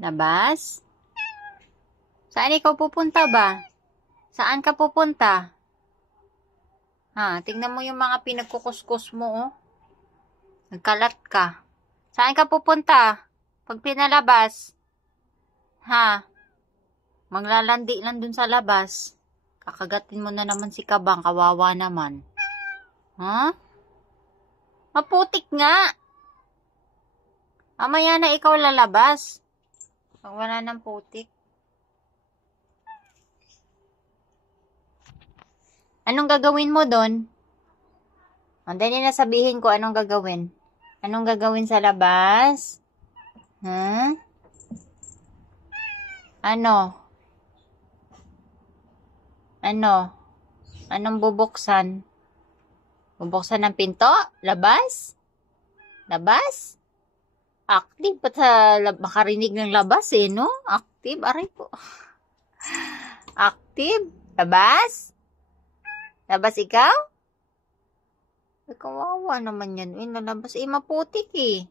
Labas? Saan ikaw pupunta ba? Saan ka pupunta? Ha, tingnan mo yung mga pinagkukuskus mo, oh. Nagkalat ka. Saan ka pupunta? Pag pinalabas? Ha? Maglalandi lang dun sa labas. Kakagatin mo na naman si Kabang. Kawawa naman. Ha? Maputik nga. Mamaya na ikaw lalabas. Pag wala ng putik. Anong gagawin mo doon? Dali na sabihin ko anong gagawin. Anong gagawin sa labas? Ha? Ano? Ano? Anong bubuksan? Bubuksan ng pinto? Labas? Labas? Active pa sa makarinig ng labas eh, no? Active? Aray po. Active? Labas? Labas ikaw? Kawawa naman yan. Lalabas maputik eh.